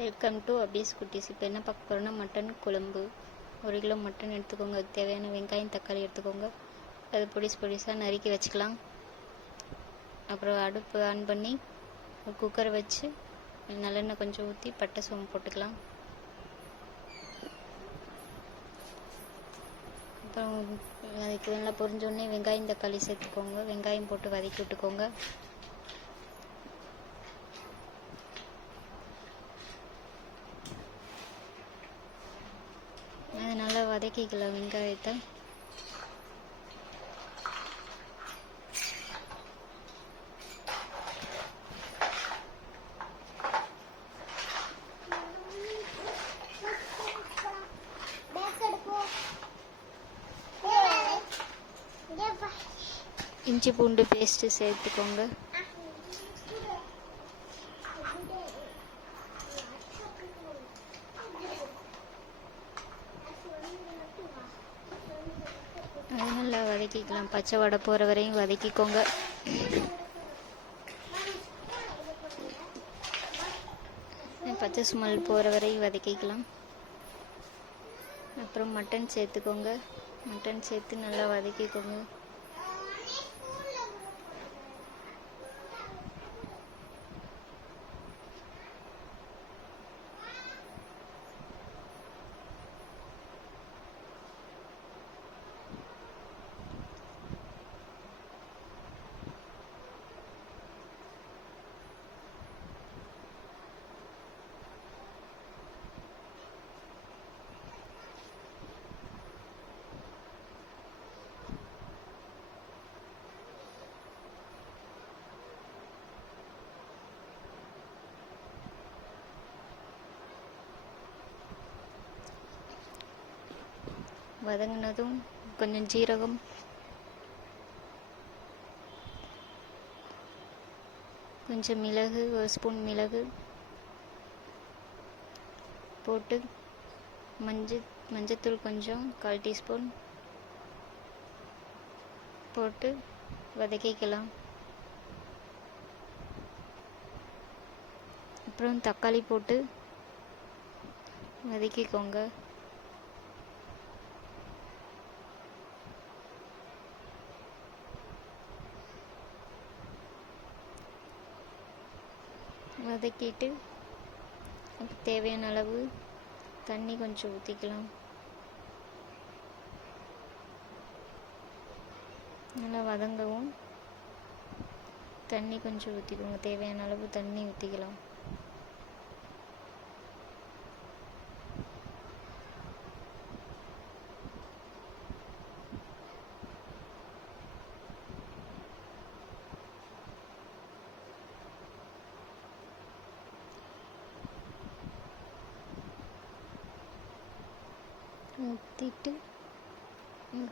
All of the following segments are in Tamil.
வெல்கம் டு அபீஸ் குட்டீஸ். இப்போ என்ன பார்க்க போகிறோன்னா மட்டன் குழம்பு. 1 கிலோ மட்டன் எடுத்துக்கோங்க. அதுக்கு தேவையான வெங்காயம் தக்காளி எடுத்துக்கோங்க. அது பொடிசாக நறுக்கி வச்சுக்கலாம். அப்புறம் அடுப்பு ஆன் பண்ணி ஒரு குக்கரை வச்சு நல்லெண்ணெய் கொஞ்சம் ஊற்றி பட்டை சோம்பு போட்டுக்கலாம். அப்புறம் அதுக்கு நல்லா பொரிஞ்சோடனே வெங்காயம் தக்காளி சேர்த்துக்கோங்க. வெங்காயம் போட்டு வதக்கி விட்டுக்கோங்க. அதை நல்லா வதக்கிக்கலாம் வெங்காயத்தை. இஞ்சி பூண்டு பேஸ்ட்டு சேர்த்துக்கோங்க. அது நல்லா வதக்கிக்கலாம். பச்சை வடை போகிற வரையும் வதக்கிக்கோங்க. பச்சை ஸ்மெல் போகிற வரையும் வதக்கிக்கலாம். அப்புறம் மட்டன் சேர்த்துக்கோங்க. மட்டன் சேர்த்து நல்லா வதக்கிக்கோங்க. வதங்கினதும் கொஞ்சம் ஜீரகம், கொஞ்சம் மிளகு, 1 ஸ்பூன் மிளகு போட்டு மஞ்சத்தூள் கொஞ்சம் 1/4 டீஸ்பூன் போட்டு வதக்கிக்கலாம். அப்புறம் தக்காளி போட்டு வதக்கிக்கோங்க. வதக்கிட்டு தேவையான அளவு தண்ணி கொஞ்சம் ஊற்றிக்கலாம். நல்லா வதங்கவும் தண்ணி கொஞ்சம் ஊற்றிக்கோங்க. தேவையான அளவு தண்ணி ஊற்றிக்கலாம். ஊற்றிட்டு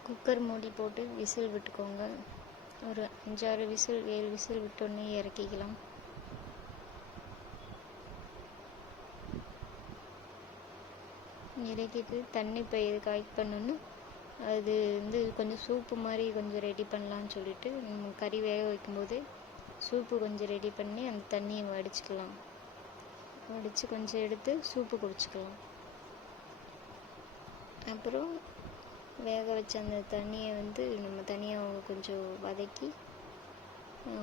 குக்கர் மூடி போட்டு விசில் விட்டுக்கோங்க. ஒரு 5-6 விசில் 7 விசில் விட்டோடனே இறக்கிக்கலாம். இறக்கிட்டு தண்ணி இப்போ எதுக்கு ஆட் பண்ணணும்னு அது கொஞ்சம் சூப்பு மாதிரி கொஞ்சம் ரெடி பண்ணலான்னு சொல்லிட்டு கறி வேக வைக்கும்போது சூப்பு கொஞ்சம் ரெடி பண்ணி அந்த தண்ணியை வடிச்சுக்கலாம். வடித்து கொஞ்சம் எடுத்து சூப்பு குடிச்சிக்கலாம். அப்புறம் வேக வச்ச அந்த தண்ணியை நம்ம தனியாக கொஞ்சம் வதக்கி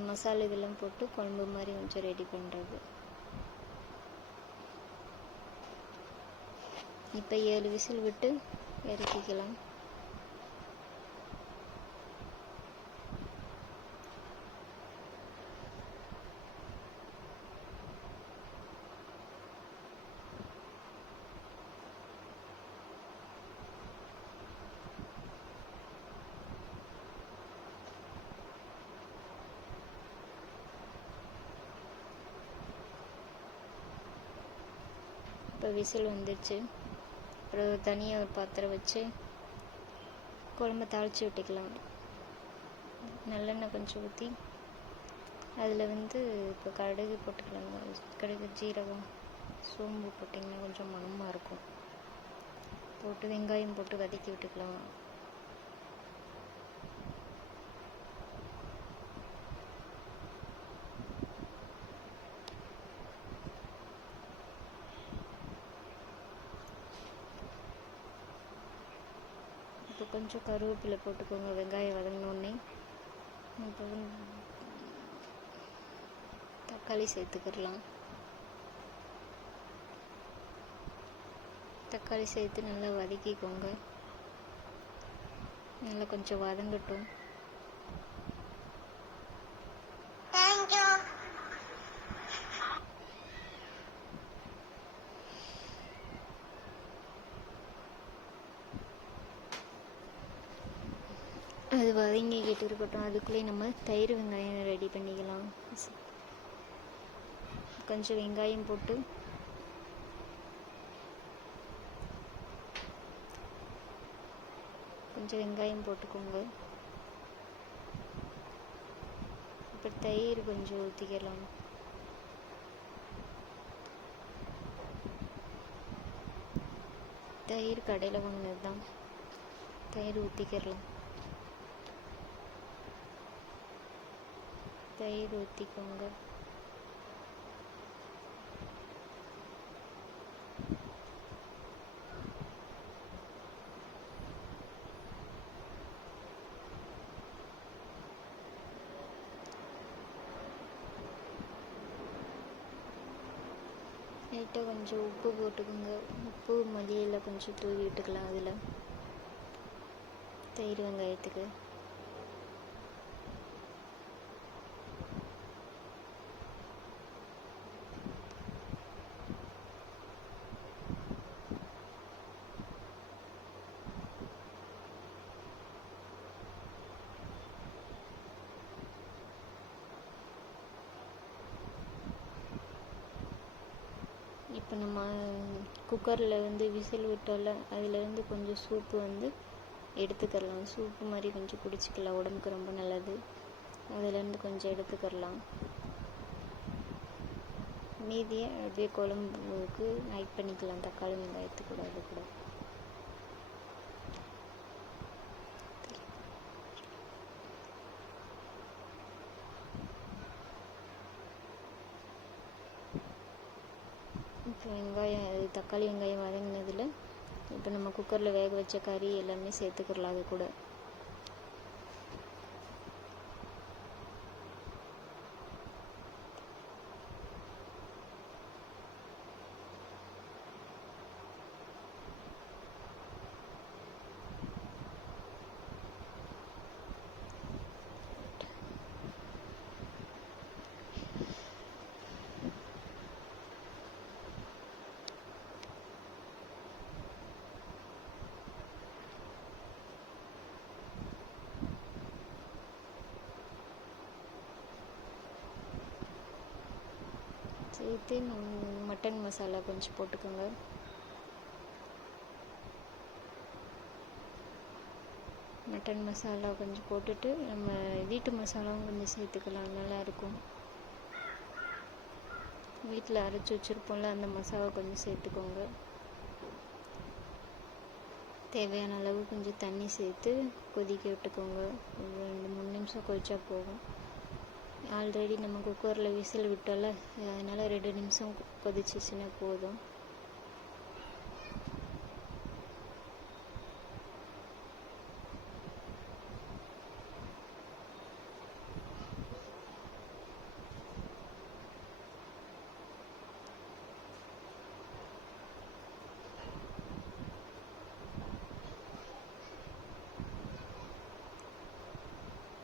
மசாலா இதெல்லாம் போட்டு குழம்பு மாதிரி கொஞ்சம் ரெடி பண்ணுறது. இப்போ 7 விசில் விட்டு இறக்கிக்கலாம். இப்போ விசில் வந்துடுச்சு. அப்புறம் தனியாக ஒரு பாத்திரம் வச்சு குழம்பு தாளித்து விட்டுக்கலாம். நல்லெண்ணெய் கொஞ்சம் ஊற்றி அதில் இப்போ கடுகு போட்டுக்கலாங்க. கடுகு, ஜீரகம், சோம்பு போட்டிங்கன்னா கொஞ்சம் மணமாக இருக்கும். போட்டு வெங்காயம் போட்டு வதக்கி விட்டுக்கலாம். கொஞ்சம் கருவேப்பிலை போட்டுக்கோங்க வெங்காயம் வதங்கினோடனே. அப்புறம் தக்காளி சேர்த்துக்கிடலாம். தக்காளி சேர்த்து நல்லா வதக்கிக்கோங்க. நல்லா கொஞ்சம் வதங்கட்டும். அது வதங்கிக்கிட்டு இருக்கட்டும். அதுக்குள்ளே நம்ம தயிர் வெங்காயம் ரெடி பண்ணிக்கலாம். கொஞ்சம் வெங்காயம் போட்டு போட்டுக்கோங்க. இப்போ தயிர் கொஞ்சம் ஊற்றிக்கலாம். தயிர் கடையில் வாங்கினது தான். தயிர் ஊற்றிக்கலாம். தயிர் ஊற்றிக்கோங்க. லைட்டாக கொஞ்சம் உப்பு போட்டுக்கோங்க. உப்பு மல்லியில் கொஞ்சம் தூவி விட்டுக்கலாம். அதில் தயிர் வெங்காயத்துக்கு இப்போ நம்ம குக்கரில் விசில் விட்டோம்ல, அதிலேருந்து கொஞ்சம் சூப்பு எடுத்துக்கலாம். சூப்பு மாதிரி கொஞ்சம் குடிச்சிக்கலாம், உடம்புக்கு ரொம்ப நல்லது. அதிலேருந்து கொஞ்சம் எடுத்துக்கலாம். மீதியை அப்படியே குழம்புக்கு ஆட் பண்ணிக்கலாம். தக்காளி வெங்காயத்து கூட அது கூட இப்போ தக்காளி வெங்காயம் வதங்கினதில் இப்போ நம்ம குக்கரில் வேக வச்ச கறி எல்லாமே சேர்த்துக்கலாம். அது கூட சேர்த்து மட்டன் மசாலா கொஞ்சம் போட்டுக்கோங்க. மட்டன் மசாலா கொஞ்சம் போட்டுட்டு நம்ம வீட்டு மசாலாவும் கொஞ்சம் சேர்த்துக்கலாம். நல்லாயிருக்கும். வீட்டில் அரைச்சி வச்சுருப்போம்ல, அந்த மசாலா கொஞ்சம் சேர்த்துக்கோங்க. தேவையான அளவு கொஞ்சம் தண்ணி சேர்த்து கொதிக்க விட்டுக்கோங்க. ஒரு 2-3 நிமிஷம் கொதிச்சா போகும். ஆல்ரெடி நம்ம குக்கரில் விசில் விட்டோம்ல, அதனால் 2 நிமிஷம் கொதிச்சிச்சுன்னா போதும்.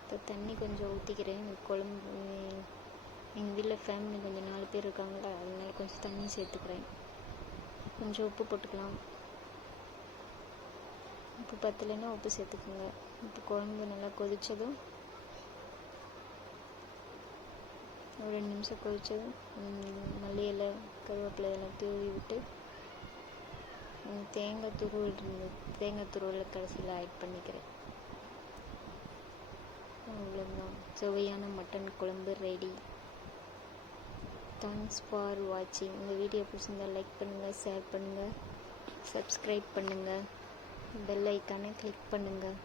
இப்போ தண்ணி கொஞ்சம் ஊற்றிக்கிறேன். குழம்பு எங்கள் வீட்டில் ஃபேமிலி கொஞ்சம் 4 பேர் இருக்காங்களா, அதனால கொஞ்சம் தண்ணி சேர்த்துக்கிறேன். கொஞ்சம் உப்பு போட்டுக்கலாம். உப்பு பத்தலைன்னா உப்பு சேர்த்துக்கோங்க. இப்போ குழம்பு நல்லா கொதித்ததும் ஒரு 2 நிமிஷம் கொதித்ததும் மல்லி இலை கருவேப்பிலை எல்லாம் தூவி விட்டு தேங்காய் துருவலை கடைசியில் ஆட் பண்ணிக்கிறேன். அவ்வளோதான், சுவையான மட்டன் குழம்பு ரெடி. தேங்க்ஸ் ஃபார் வாட்சிங். இந்த வீடியோ பிடிச்சிருந்தால் லைக் பண்ணுங்கள், ஷேர் பண்ணுங்கள், சப்ஸ்கிரைப் பண்ணுங்கள், பெல் ஐக்கானை கிளிக் பண்ணுங்கள்.